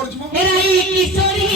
କରୁଛୁ ମୁଁ ଏରାଇ କିଶୋରୀ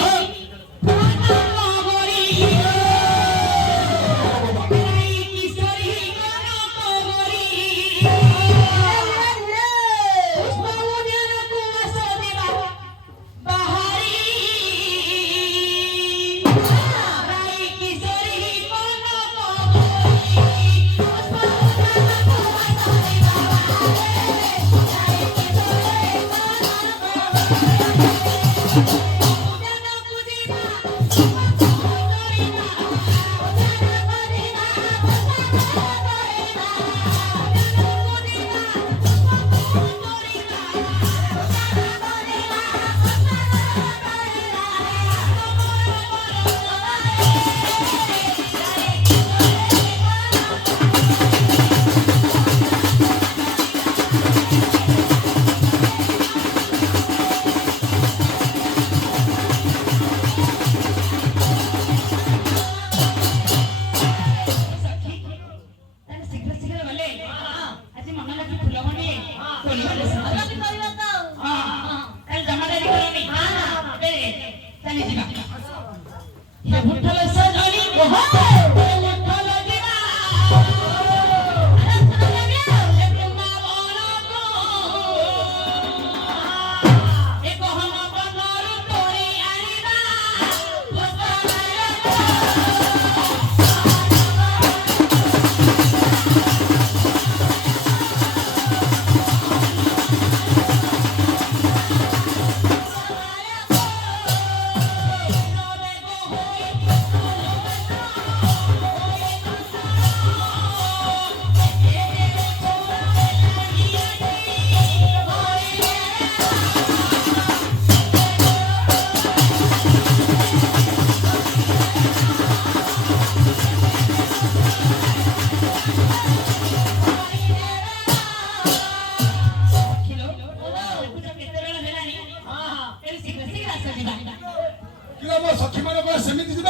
सखी मान सेमती जी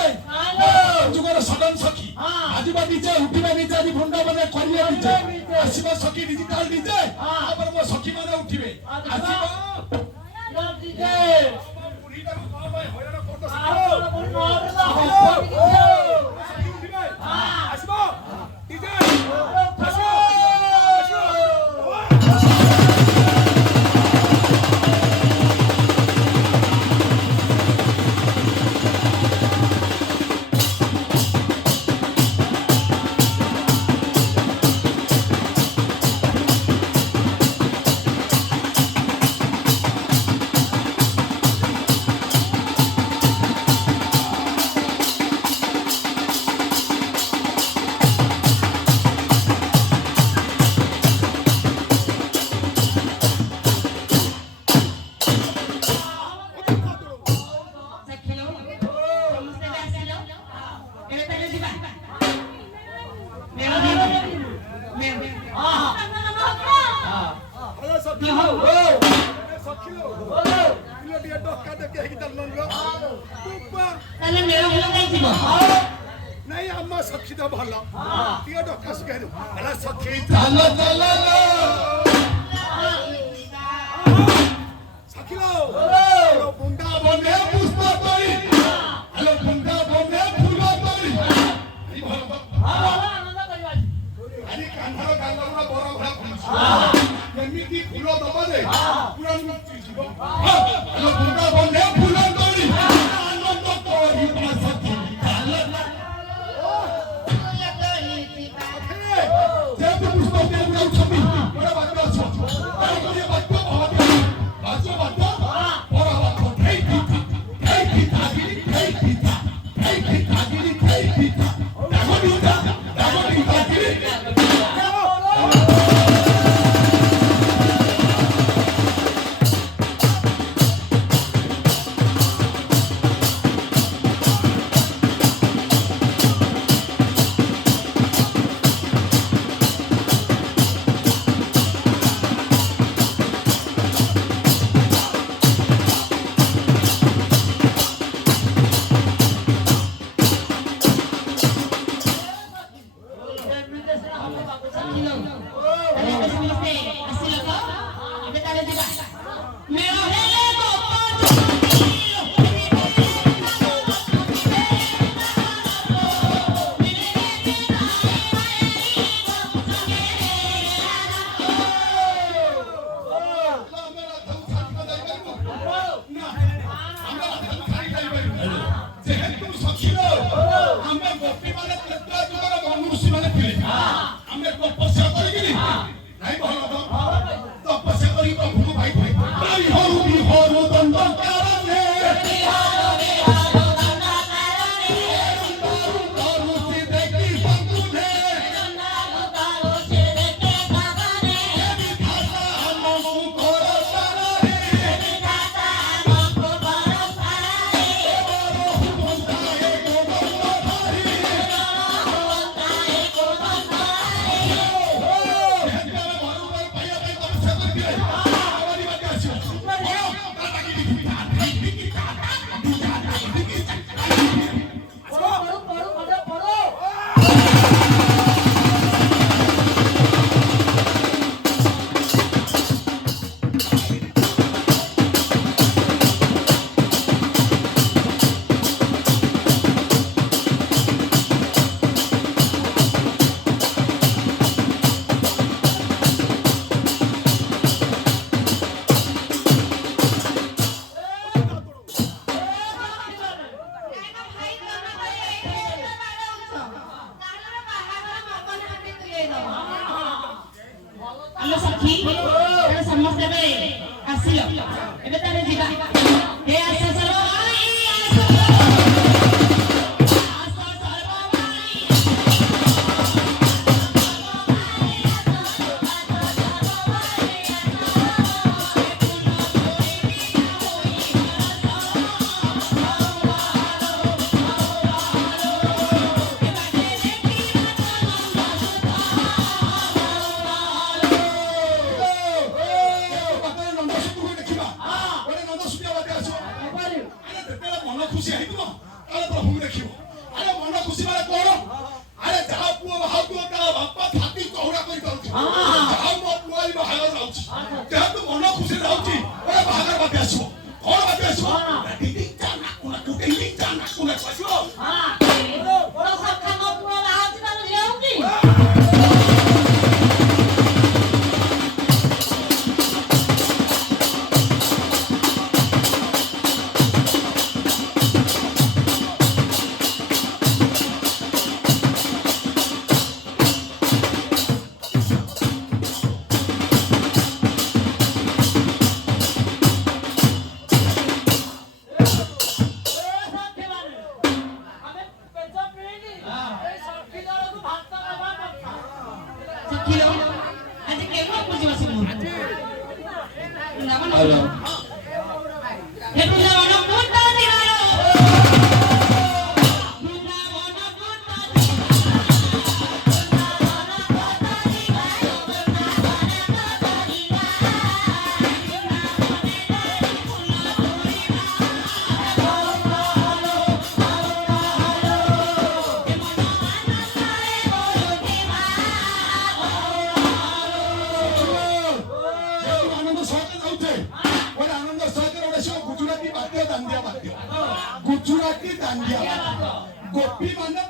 जुगर सडन सखी आज डीजे उठा डीजे आज भंडा मैंने करिए डीजे आसवा सखी डिजिटल डीजे मो सखी मान उठे नहीं आम सखी तो भल टे डका शिखाई सखी सखी बुंदा बने पुष्प तोरी हेलो बुंदा बने फूल तोरी अरे कान्हार गांगरा बड़ भरा फुल एमिति फूल दबा दे पूरा मुक्ति जीव हेलो बुंदा बने फूल तोरी आनंद तोरी सखी मेरा ଆମେ ତପସ୍ୟା କରିକିନି ନାଇଁ ଭଲ ତପସ୍ୟା କରିକି ପ୍ରଭୁଙ୍କୁ ପାଇଥାଏ ବିହରୁ ବିହରୁ ଦଣ୍ଡ କାରଣେ ଆମେ ସଖୀ ଆମେ ସମସ୍ତେ ଏବେ ଆସିଲ ଏବେ ତାହେଲେ ଯିବା ହେ ଆସ ସର୍ବମାଇ ଆସ ଖୁସି ହେଇଥିବ ତାହେଲେ ପ୍ରଭୁଙ୍କୁ ଦେଖିବ ଆରେ ମନ ଖୁସି ମାନେ କଣ ଆରେ ଯାହା ପୁଅ ବାହାରୁଥିବ ତା ବାପା ଛାତି ଚଉଡ଼ା କରି ପାରୁଛି ଯାହା ମୋ ପୁଅ ଏଇ ବାହାଘର ଯାଉଛି ଯେହେତୁ ମନ ଖୁସି ଯାଉଛି ଗୋଟେ ବାହାଘର ବାକି ଆସିବ କଣ ବାକି ଆସିବ ଆସିବ गुजराती दांडिया गोपी माने